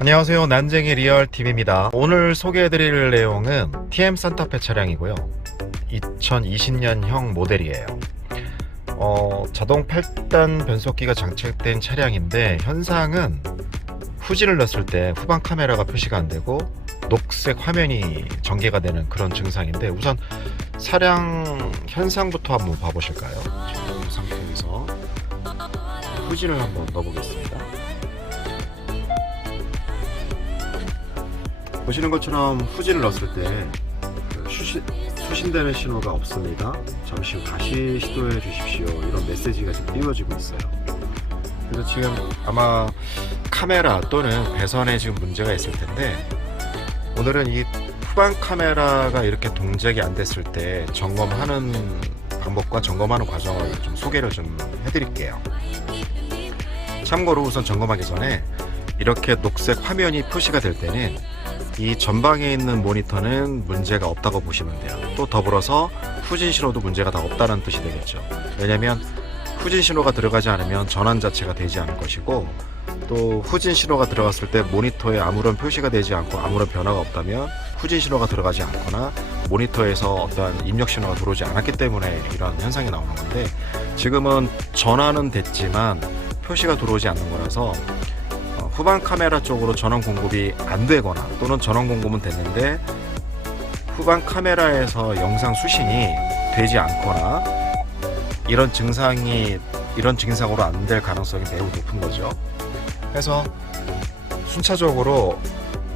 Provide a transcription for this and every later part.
안녕하세요, 난쟁이 리얼TV입니다. 오늘 소개해드릴 내용은 TM 산타페 차량이고요, 2020년형 모델이에요. 자동 8단 변속기가 장착된 차량인데, 현상은 후진을 넣었을 때 후방 카메라가 표시가 안되고 녹색 화면이 전개가 되는 그런 증상인데, 우선 차량 현상부터 한번 봐보실까요? 이 상태에서 후진을 한번 넣어보겠습니다. 보시는 것처럼 후진을 넣었을 때 수신되는 신호가 없습니다. 잠시 후 다시 시도해 주십시오, 이런 메시지가 지금 띄워지고 있어요. 그래서 지금 아마 카메라 또는 배선에 지금 문제가 있을 텐데, 오늘은 이 후방 카메라가 이렇게 동작이 안 됐을 때 점검하는 방법과 점검하는 과정을 좀 소개를 좀 해드릴게요. 참고로 우선 점검하기 전에 이렇게 녹색 화면이 표시가 될 때는 이 전방에 있는 모니터는 문제가 없다고 보시면 돼요. 또 더불어서 후진 신호도 문제가 다 없다는 뜻이 되겠죠. 왜냐면 후진 신호가 들어가지 않으면 전환 자체가 되지 않을 것이고, 또 후진 신호가 들어갔을 때 모니터에 아무런 표시가 되지 않고 아무런 변화가 없다면 후진 신호가 들어가지 않거나 모니터에서 어떠한 입력 신호가 들어오지 않았기 때문에 이런 현상이 나오는 건데, 지금은 전환은 됐지만 표시가 들어오지 않는 거라서 후방 카메라 쪽으로 전원 공급이 안 되거나, 또는 전원 공급은 됐는데 후방 카메라에서 영상 수신이 되지 않거나, 이런 증상으로 안 될 가능성이 매우 높은 거죠. 그래서 순차적으로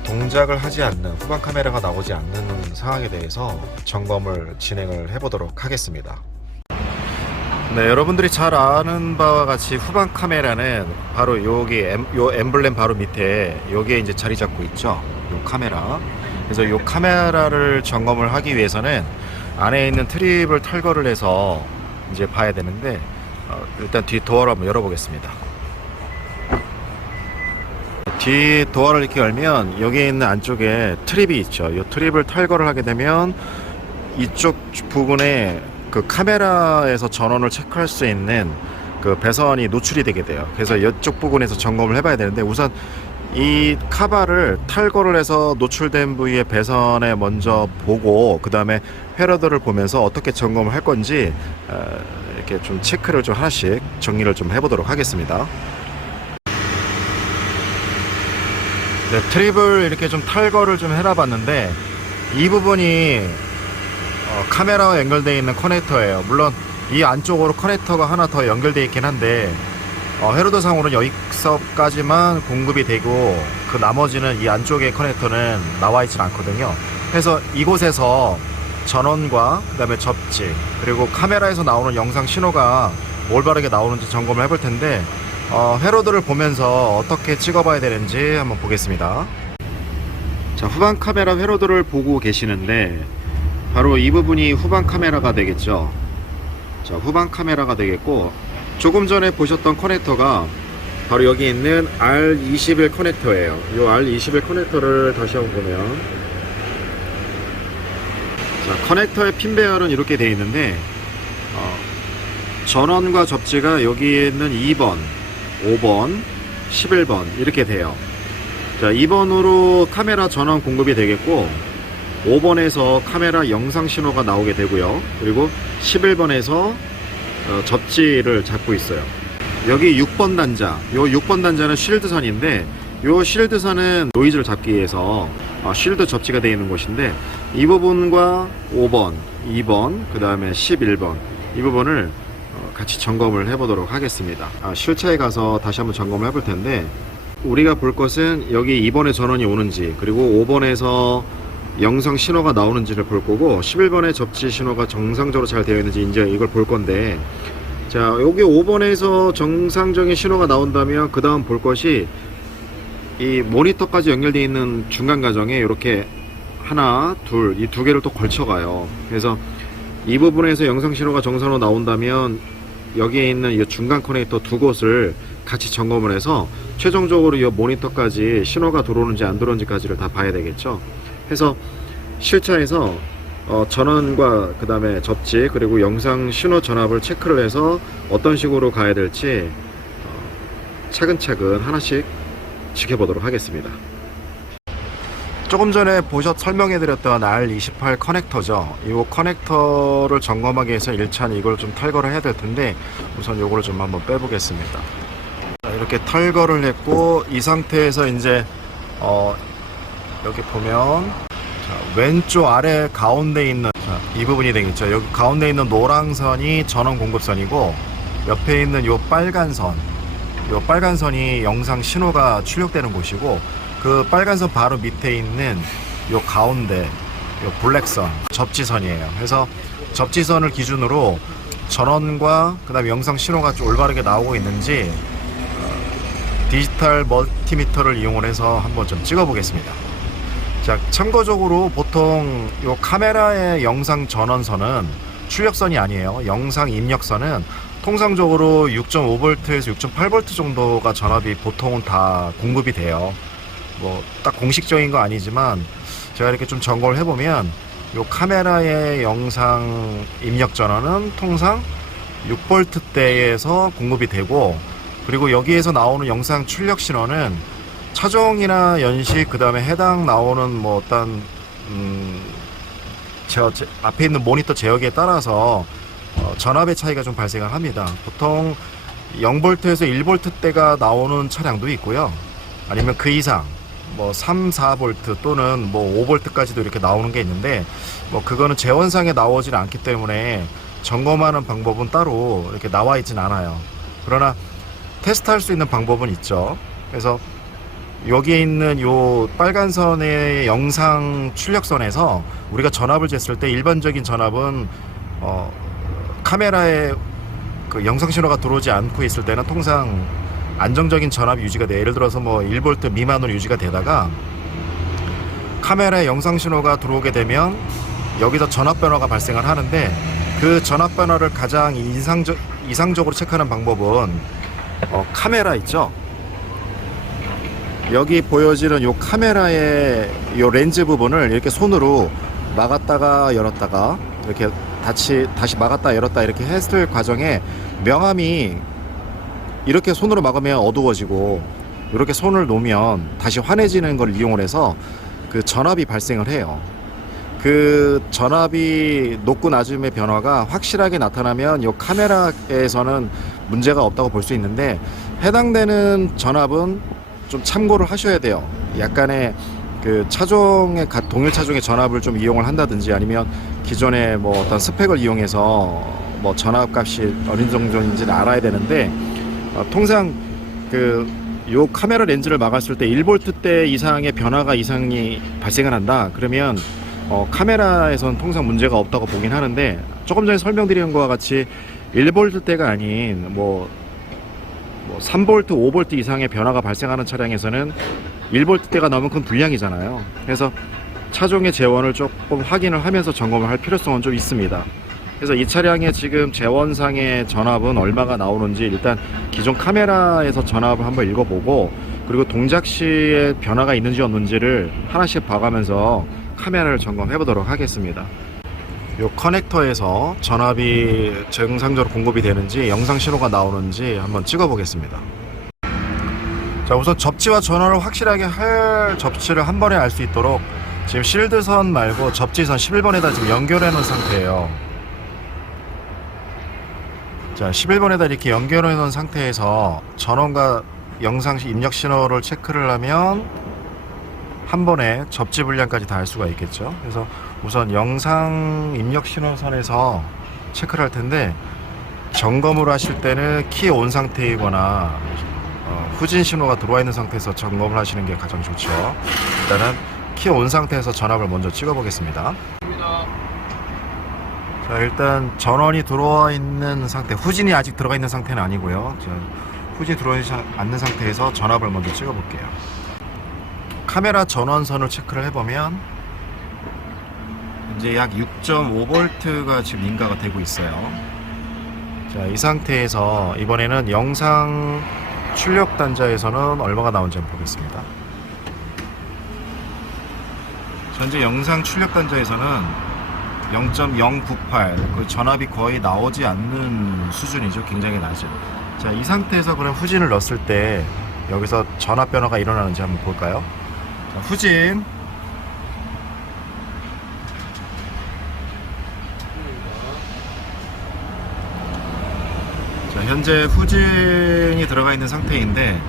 동작을 하지 않는, 후방 카메라가 나오지 않는 상황에 대해서 점검을 진행을 해보도록 하겠습니다. 네, 여러분들이 잘 아는 바와 같이 후방 카메라는 바로 여기 요 엠블렘 바로 밑에 여기에 이제 자리 잡고 있죠, 요 카메라. 그래서 요 카메라를 점검을 하기 위해서는 안에 있는 트립을 탈거를 해서 이제 봐야 되는데, 일단 뒤 도어를 한번 열어보겠습니다. 뒤 도어를 이렇게 열면 여기에 있는 안쪽에 트립이 있죠. 이 트립을 탈거를 하게 되면 이쪽 부분에 그 카메라에서 전원을 체크할 수 있는 그 배선이 노출이 되게 돼요. 그래서 이쪽 부분에서 점검을 해봐야 되는데, 우선 이 카바를 탈거를 해서 노출된 부위의 배선에 먼저 보고, 그 다음에 회로들을 보면서 어떻게 점검을 할 건지 이렇게 좀 체크를 좀 하나씩 정리를 좀 해보도록 하겠습니다. 네, 트립을 이렇게 좀 탈거를 좀 해놔봤는데, 이 부분이 카메라와 연결되어 있는 커넥터예요. 물론 이 안쪽으로 커넥터가 하나 더 연결되어 있긴 한데, 회로도상으로는 여기서까지만 공급이 되고, 그 나머지는 이 안쪽의 커넥터는 나와 있진 않거든요. 그래서 이곳에서 전원과 그 다음에 접지, 그리고 카메라에서 나오는 영상 신호가 올바르게 나오는지 점검을 해볼 텐데, 회로들을 보면서 어떻게 찍어봐야 되는지 한번 보겠습니다. 자, 후방 카메라 회로들을 보고 계시는데, 바로 이 부분이 후방 카메라가 되겠죠. 자, 후방 카메라가 되겠고, 조금 전에 보셨던 커넥터가 바로 여기 있는 R21 커넥터예요. 이 R21 커넥터를 다시 한번 보면, 자, 커넥터의 핀 배열은 이렇게 되어 있는데, 전원과 접지가 여기에 있는 2번, 5번, 11번 이렇게 돼요. 자, 2번으로 카메라 전원 공급이 되겠고, 5번에서 카메라 영상 신호가 나오게 되고요. 그리고 11번에서 접지를 잡고 있어요. 여기 6번 단자, 요 6번 단자는 쉴드선인데, 요 쉴드선은 노이즈를 잡기 위해서 쉴드 접지가 되어 있는 곳인데, 이 부분과 5번, 2번, 그 다음에 11번 이 부분을 같이 점검을 해보도록 하겠습니다. 실차에 가서 다시 한번 점검을 해볼 텐데, 우리가 볼 것은 여기 2번에 전원이 오는지, 그리고 5번에서 영상 신호가 나오는지를 볼 거고, 11번에 접지 신호가 정상적으로 잘 되어 있는지 이제 이걸 볼 건데, 자, 여기 5번에서 정상적인 신호가 나온다면 그 다음 볼 것이 이 모니터까지 연결되어 있는 중간 과정에 이렇게 하나, 둘, 이 두 개를 또 걸쳐 가요. 그래서 이 부분에서 영상 신호가 정상으로 나온다면 여기에 있는 이 중간 커넥터 두 곳을 같이 점검을 해서 최종적으로 이 모니터까지 신호가 들어오는지 안 들어오는지까지를 다 봐야 되겠죠. 해서 실차에서 전원과 그 다음에 접지, 그리고 영상 신호 전압을 체크를 해서 어떤 식으로 가야 될지 차근차근 하나씩 지켜보도록 하겠습니다. 조금 전에 설명해드렸던 R28 커넥터죠. 이 커넥터를 점검하기 위해서 1차는 이걸 좀 털거를 해야 될 텐데, 우선 이거를 좀 한번 빼보겠습니다. 자, 이렇게 털거를 했고, 이 상태에서 이제 여기 보면 자, 왼쪽 아래 가운데 있는 이 부분이 되겠죠. 여기 가운데 있는 노랑선이 전원 공급선이고, 옆에 있는 요 빨간 선이 영상 신호가 출력되는 곳이고, 그 빨간 선 바로 밑에 있는 요 가운데 요 블랙선 접지선이에요. 그래서 접지선을 기준으로 전원과 그 다음에 영상 신호가 좀 올바르게 나오고 있는지 디지털 멀티미터를 이용을 해서 한번 좀 찍어 보겠습니다. 자, 참고적으로 보통 요 카메라의 영상 전원선은 출력선이 아니에요. 영상 입력선은 통상적으로 6.5V에서 6.8V 정도가 전압이 보통은 다 공급이 돼요. 뭐 딱 공식적인 거 아니지만 제가 이렇게 좀 점검을 해보면 요 카메라의 영상 입력 전원은 통상 6V대에서 공급이 되고, 그리고 여기에서 나오는 영상 출력 신호는 차종이나 연식, 그 다음에 해당 나오는 뭐 어떤 앞에 있는 모니터 제어기에 따라서 전압의 차이가 좀 발생을 합니다. 보통 0V에서 1V대가 나오는 차량도 있고요. 아니면 그 이상 뭐 3, 4V 또는 뭐 5V까지도 이렇게 나오는 게 있는데, 뭐 그거는 재원상에 나오질 않기 때문에 점검하는 방법은 따로 이렇게 나와 있진 않아요. 그러나 테스트할 수 있는 방법은 있죠. 그래서 여기에 있는 요 빨간 선의 영상 출력선에서 우리가 전압을 쟀을 때 일반적인 전압은 카메라에 그 영상 신호가 들어오지 않고 있을 때는 통상 안정적인 전압이 유지가 돼요. 예를 들어서 뭐 1V 미만으로 유지가 되다가 카메라에 영상 신호가 들어오게 되면 여기서 전압 변화가 발생을 하는데, 그 전압 변화를 가장 이상적으로 체크하는 방법은 카메라 있죠. 여기 보여지는 요 카메라의 요 렌즈 부분을 이렇게 손으로 막았다가 열었다가 이렇게 다시 막았다 열었다 이렇게 했을 과정에 명암이 이렇게 손으로 막으면 어두워지고, 이렇게 손을 놓으면 다시 환해지는 걸 이용을 해서 그 전압이 발생을 해요. 그 전압이 높고 낮음의 변화가 확실하게 나타나면 이 카메라에서는 문제가 없다고 볼 수 있는데, 해당되는 전압은 좀 참고를 하셔야 돼요. 약간의 그 동일 차종의 전압을 좀 이용을 한다든지, 아니면 기존의 뭐 어떤 스펙을 이용해서 뭐 전압 값이 어느 정도인지를 알아야 되는데, 통상 요 카메라 렌즈를 막았을 때 1V대 이상의 이상이 발생을 한다. 그러면 카메라에서는 통상 문제가 없다고 보긴 하는데, 조금 전에 설명드린 것과 같이 1V대가 아닌 뭐 3V, 5V 이상의 변화가 발생하는 차량에서는 1V대가 넘으면 큰 불량이잖아요. 그래서 차종의 재원을 조금 확인을 하면서 점검을 할 필요성은 좀 있습니다. 그래서 이 차량의 지금 재원상의 전압은 얼마가 나오는지 일단 기존 카메라에서 전압을 한번 읽어보고, 그리고 동작 시에 변화가 있는지 없는지를 하나씩 봐가면서 카메라를 점검해 보도록 하겠습니다. 이 커넥터에서 전압이 정상적으로 공급이 되는지, 영상 신호가 나오는지 한번 찍어 보겠습니다. 자, 우선 접지와 전원을 확실하게 할 접지를 한 번에 알 수 있도록 지금 실드선 말고 접지선 11번에다 지금 연결해 놓은 상태예요. 자, 11번에다 이렇게 연결해 놓은 상태에서 전원과 영상 입력 신호를 체크를 하면 한 번에 접지 불량까지 다 알 수가 있겠죠. 그래서 우선 영상 입력 신호선에서 체크를 할 텐데, 점검을 하실 때는 키 온 상태이거나 후진 신호가 들어와 있는 상태에서 점검을 하시는 게 가장 좋죠. 일단은 키 온 상태에서 전압을 먼저 찍어 보겠습니다. 자, 일단 전원이 들어와 있는 상태, 후진이 아직 들어가 있는 상태는 아니고요. 자, 후진이 들어오지 않는 상태에서 전압을 먼저 찍어 볼게요. 카메라 전원선을 체크를 해보면 이제 약 6.5V가 지금 인가가 되고 있어요. 자, 이 상태에서 이번에는 영상 출력 단자에서는 얼마가 나온지 한번 보겠습니다. 현재 영상 출력 단자에서는 0.098, 그 전압이 거의 나오지 않는 수준이죠. 굉장히 낮은. 자, 이 상태에서 그럼 후진을 넣었을 때 여기서 전압 변화가 일어나는지 한번 볼까요? 자, 후진 현재 후진이 들어가 있는 상태인데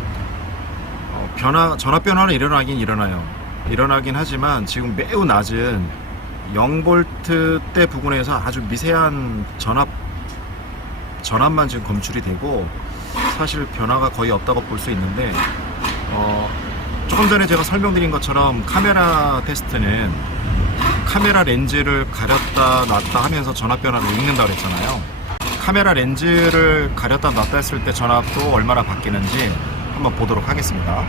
전압 변화는 일어나긴 하지만 지금 매우 낮은 0V대 부근에서 아주 미세한 전압만 지금 검출이 되고 사실 변화가 거의 없다고 볼 수 있는데 조금 전에 제가 설명드린 것처럼 카메라 테스트는 카메라 렌즈를 가렸다 놨다 하면서 전압 변화를 읽는다고 했잖아요. 카메라 렌즈를 가렸다 놨다 했을 때 전압도 얼마나 바뀌는지 한번 보도록 하겠습니다.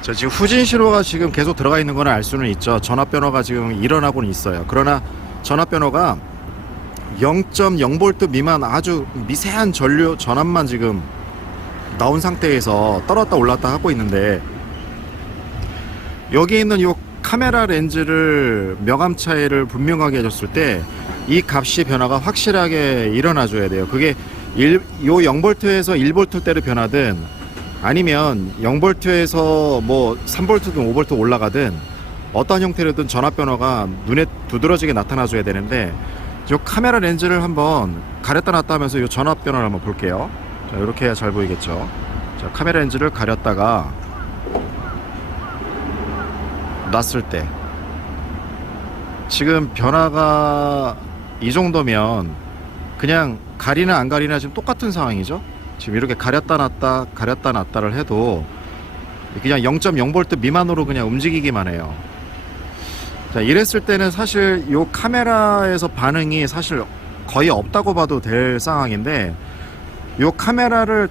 자, 지금 후진 신호가 지금 계속 들어가 있는 건 알 수는 있죠. 전압 변화가 지금 일어나고는 있어요. 그러나 전압 변화가 0.0V 미만 아주 미세한 전압만 지금 나온 상태에서 떨어졌다 올랐다 하고 있는데, 여기 있는 이 카메라 렌즈를 명암 차이를 분명하게 해줬을 때 이 값이 변화가 확실하게 일어나 줘야 돼요. 그게 요 0V에서 1V대로 변하든 아니면 0V에서 뭐 3V든 5V 올라가든 어떤 형태로든 전압 변화가 눈에 두드러지게 나타나 줘야 되는데, 이 카메라 렌즈를 한번 가렸다 놨다 하면서 이 전압 변화를 한번 볼게요. 자, 이렇게 해야 잘 보이겠죠. 자, 카메라 렌즈를 가렸다가 놨을 때 지금 변화가 이 정도면 그냥 가리나 안 가리나 지금 똑같은 상황이죠. 지금 이렇게 가렸다 놨다를 해도 그냥 0.0V 미만으로 그냥 움직이기만 해요. 자, 이랬을 때는 사실 이 카메라에서 반응이 사실 거의 없다고 봐도 될 상황인데, 이 카메라를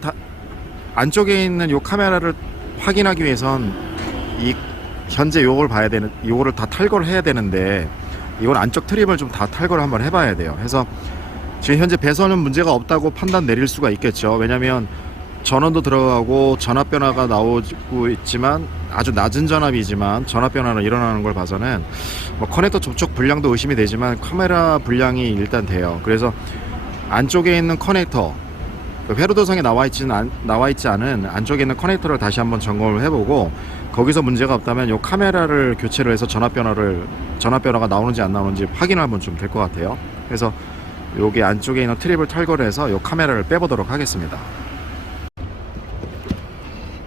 안쪽에 있는 이 카메라를 확인하기 위해선 현재 요거를 다 탈거를 해야 되는데, 이건 안쪽 트림을 좀 다 탈거를 한번 해봐야 돼요. 해서 지금 현재 배선은 문제가 없다고 판단 내릴 수가 있겠죠. 왜냐면 전원도 들어가고 전압 변화가 나오고 있지만 아주 낮은 전압이지만 전압 변화는 일어나는 걸 봐서는 뭐 커넥터 접촉 불량도 의심이 되지만 카메라 불량이 일단 돼요. 그래서 안쪽에 있는 커넥터, 회로도상에 나와 있지 않은 안쪽에 있는 커넥터를 다시 한번 점검을 해보고, 거기서 문제가 없다면 이 카메라를 교체를 해서 전압 변화가 나오는지 안 나오는지 확인을 하면 좀 될 것 같아요. 그래서 여기 안쪽에 있는 트립을 탈거를 해서 이 카메라를 빼보도록 하겠습니다.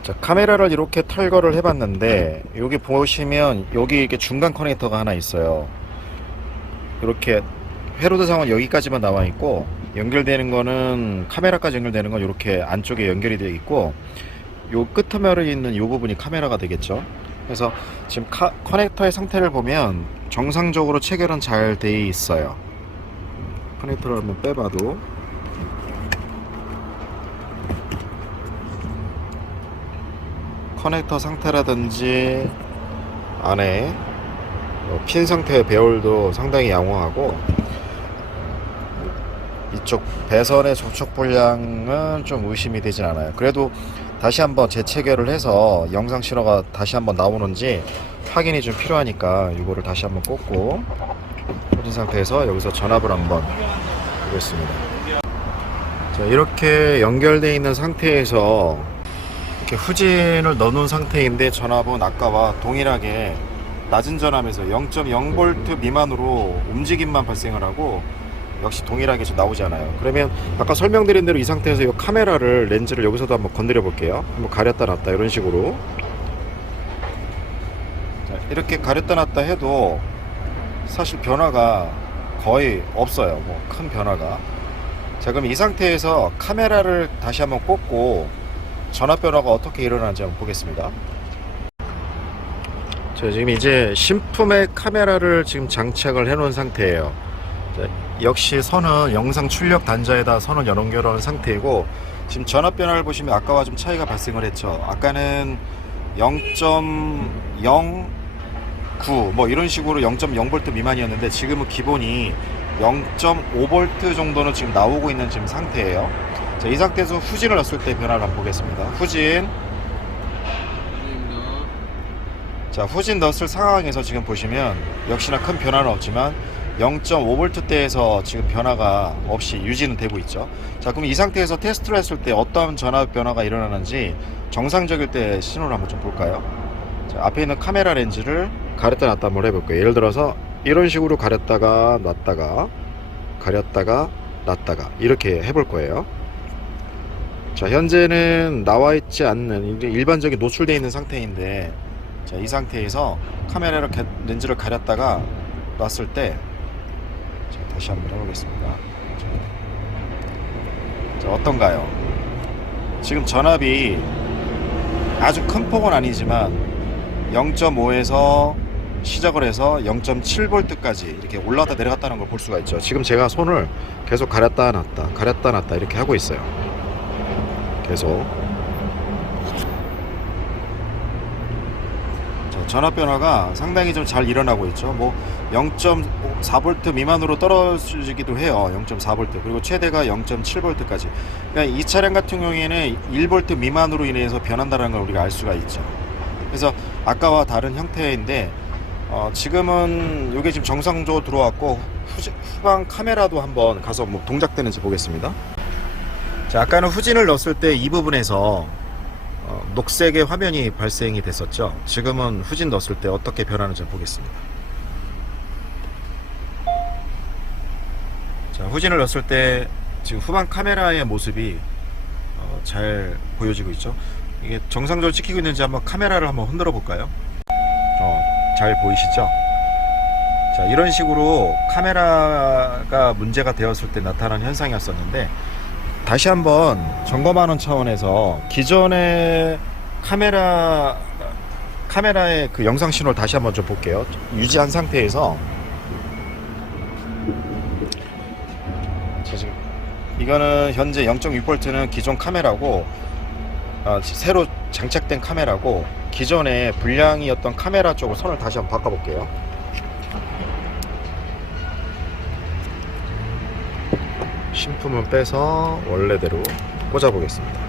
자, 카메라를 이렇게 탈거를 해봤는데, 여기 보시면 여기 이렇게 중간 커넥터가 하나 있어요. 이렇게 회로도상은 여기까지만 나와 있고, 연결되는 거는 카메라까지 연결되는 건 이렇게 안쪽에 연결이 되어 있고, 요 끄트머리에 있는 요 부분이 카메라가 되겠죠. 그래서 지금 커넥터의 상태를 보면 정상적으로 체결은 잘 돼 있어요. 커넥터를 한번 빼봐도 커넥터 상태라든지 안에 핀 상태의 배열도 상당히 양호하고, 이쪽 배선의 접촉 불량은 좀 의심이 되진 않아요. 그래도 다시 한번 재체결을 해서 영상 신호가 다시 한번 나오는지 확인이 좀 필요하니까 이거를 다시 한번 꽂고 꽂은 상태에서 여기서 전압을 한번 보겠습니다. 자, 이렇게 연결되어 있는 상태에서 이렇게 후진을 넣어놓은 상태인데, 전압은 아까와 동일하게 낮은 전압에서 0.0V 미만으로 움직임만 발생을 하고 역시 동일하게 나오지 않아요. 그러면 아까 설명드린 대로 이 상태에서 이 카메라를 렌즈를 여기서도 한번 건드려 볼게요. 한번 가렸다 놨다 이런 식으로. 자, 이렇게 가렸다 놨다 해도 사실 변화가 거의 없어요. 뭐 큰 변화가. 자, 그럼 이 상태에서 카메라를 다시 한번 꽂고 전압 변화가 어떻게 일어나는지 한번 보겠습니다. 자, 지금 이제 신품의 카메라를 지금 장착을 해 놓은 상태예요. 자, 역시 선은 영상 출력 단자에다 선을 연결한 상태이고, 지금 전압 변화를 보시면 아까와 좀 차이가 발생을 했죠. 아까는 0.09 뭐 이런 식으로 0.0V 미만이었는데, 지금은 기본이 0.5V 정도는 지금 나오고 있는 지금 상태예요. 자, 이 상태에서 후진을 넣었을 때 변화를 한번 보겠습니다. 후진. 자, 후진 넣었을 상황에서 지금 보시면 역시나 큰 변화는 없지만 0.5V대에서 지금 변화가 없이 유지는 되고 있죠. 자, 그럼 이 상태에서 테스트를 했을 때 어떤 전압 변화가 일어나는지 정상적일 때 신호를 한번 좀 볼까요? 자, 앞에 있는 카메라 렌즈를 가렸다 놨다 한번 해볼게요. 예를 들어서 이런 식으로 가렸다가 놨다가 가렸다가 놨다가 이렇게 해볼 거예요. 자, 현재는 나와 있지 않는 일반적인 노출되어 있는 상태인데, 자, 이 상태에서 카메라를 렌즈를 가렸다가 놨을 때, 자, 다시 한번 해보겠습니다. 자, 어떤가요? 지금 전압이 아주 큰 폭은 아니지만 0.5에서 시작을 해서 0.7V까지 이렇게 올라갔다 내려갔다는 걸 볼 수가 있죠. 지금 제가 손을 계속 가렸다 놨다 가렸다 놨다 이렇게 하고 있어요. 계속. 자, 전압 변화가 상당히 좀 잘 일어나고 있죠. 뭐 0.4V 미만으로 떨어지기도 해요. 0.4V 그리고 최대가 0.7V까지. 그러니까 이 차량 같은 경우에는 1V 미만으로 인해서 변한다는 걸 우리가 알 수가 있죠. 그래서 아까와 다른 형태인데, 지금은 이게 지금 정상적으로 들어왔고, 후방 카메라도 한번 가서 뭐 동작되는지 보겠습니다. 자, 아까는 후진을 넣었을 때 이 부분에서 녹색의 화면이 발생이 됐었죠. 지금은 후진 넣었을 때 어떻게 변하는지 보겠습니다. 자, 후진을 넣었을 때 지금 후방 카메라의 모습이 잘 보여지고 있죠. 이게 정상적으로 찍히고 있는지 한번 카메라를 한번 흔들어 볼까요? 잘 보이시죠? 자, 이런 식으로 카메라가 문제가 되었을 때 나타난 현상이었었는데, 다시 한번 점검하는 차원에서 기존의 카메라의 그 영상 신호를 다시 한번 좀 볼게요. 유지한 상태에서, 자, 지금 이거는 현재 0.6V는 기존 카메라고, 새로 장착된 카메라고, 기존의 불량이었던 카메라 쪽으로 선을 다시 한번 바꿔볼게요. 신품은 빼서 원래대로 꽂아보겠습니다.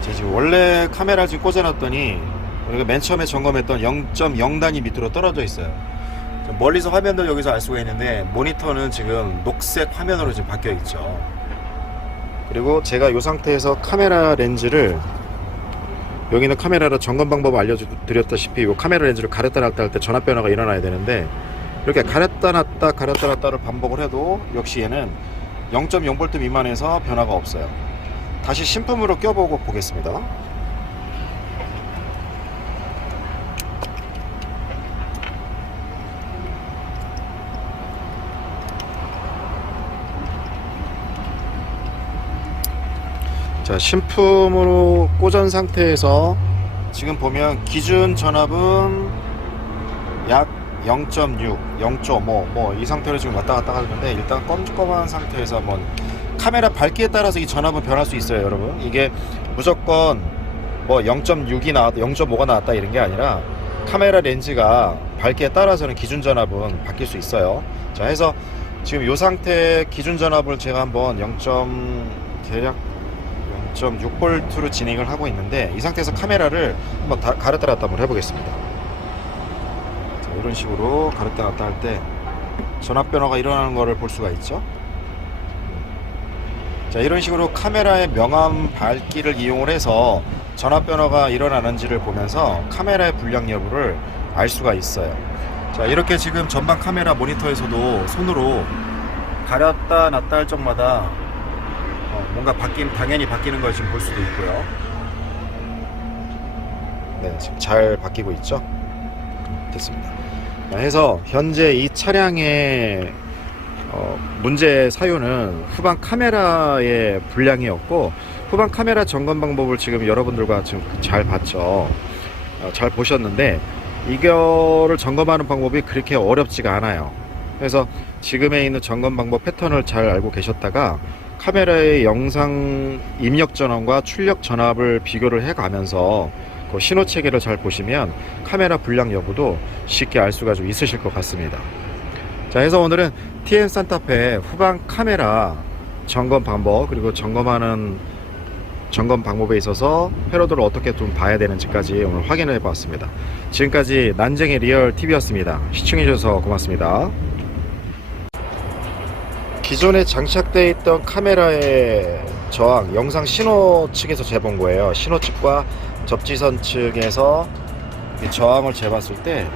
지금 원래 카메라 지금 꽂아놨더니 우리가 맨 처음에 점검했던 0.0단위 밑으로 떨어져 있어요. 멀리서 화면도 여기서 알 수가 있는데, 모니터는 지금 녹색 화면으로 지금 바뀌어 있죠. 그리고 제가 이 상태에서 카메라 렌즈를, 여기는 카메라로 점검 방법 알려드렸다시피 이 카메라 렌즈를 가렸다 놨다 할 때 전압 변화가 일어나야 되는데, 이렇게 가렸다 놨다 가렸다 놨다를 반복을 해도 역시 얘는 0.0V 미만에서 변화가 없어요. 다시 신품으로 껴보고 보겠습니다. 자, 신품으로 꽂은 상태에서 지금 보면 기준 전압은 약 0.6, 0.5 뭐 이 상태로 지금 왔다 갔다 하는데, 일단 껌껌한 상태에서 한번, 카메라 밝기에 따라서 이 전압은 변할 수 있어요, 여러분. 이게 무조건 뭐 0.6이 나왔다, 0.5가 나왔다 이런 게 아니라, 카메라 렌즈가 밝기에 따라서는 기준 전압은 바뀔 수 있어요. 자, 해서 지금 이 상태 기준 전압을 제가 한번 대략 0.6V로 진행을 하고 있는데, 이 상태에서 카메라를 한번 가렸다 놨다 한번 해보겠습니다. 자, 이런 식으로 가렸다 놨다 할 때 전압 변화가 일어나는 것을 볼 수가 있죠. 자, 이런 식으로 카메라의 명암 밝기를 이용을 해서 전압 변화가 일어나는지를 보면서 카메라의 불량 여부를 알 수가 있어요. 자, 이렇게 지금 전방 카메라 모니터에서도 손으로 가렸다 놨다 할 적마다 뭔가 당연히 바뀌는 걸 지금 볼 수도 있고요. 네, 지금 잘 바뀌고 있죠. 됐습니다. 해서 현재 이 차량의 문제 사유는 후방 카메라의 불량이었고, 후방 카메라 점검 방법을 지금 여러분들과 지금 잘 봤죠. 잘 보셨는데, 이거를 점검하는 방법이 그렇게 어렵지가 않아요. 그래서 지금에 있는 점검 방법 패턴을 잘 알고 계셨다가 카메라의 영상 입력 전압과 출력 전압을 비교를 해 가면서 그 신호 체계를 잘 보시면 카메라 불량 여부도 쉽게 알 수가 좀 있으실 것 같습니다. 자, 해서 오늘은 TN 산타페 후방 카메라 점검 방법, 그리고 점검하는 점검 방법에 있어서 회로도를 어떻게 좀 봐야 되는지까지 오늘 확인해 봤습니다. 지금까지 난쟁이 리얼 TV였습니다. 시청해 주셔서 고맙습니다. 기존에 장착되어 있던 카메라의 저항, 영상 신호 측에서 재본 거예요. 신호 측과 접지선 측에서 이 저항을 재봤을 때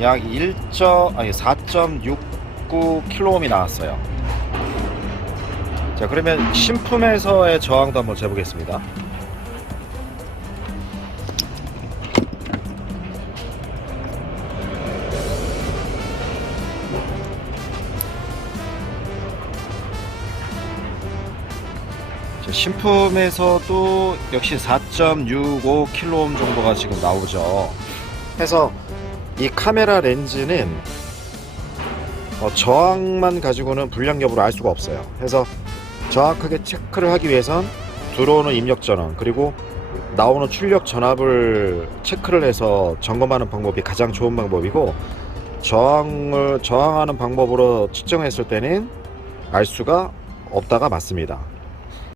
약 4.69 4.69kΩ이 나왔어요. 자, 그러면 신품에서의 저항도 한번 재보겠습니다. 신품에서도 역시 4.65kΩ 정도가 지금 나오죠. 그래서 이 카메라 렌즈는 저항만 가지고는 불량 여부를 알 수가 없어요. 그래서 정확하게 체크를 하기 위해선 들어오는 입력 전원 그리고 나오는 출력 전압을 체크를 해서 점검하는 방법이 가장 좋은 방법이고, 저항하는 방법으로 측정했을 때는 알 수가 없다가 맞습니다.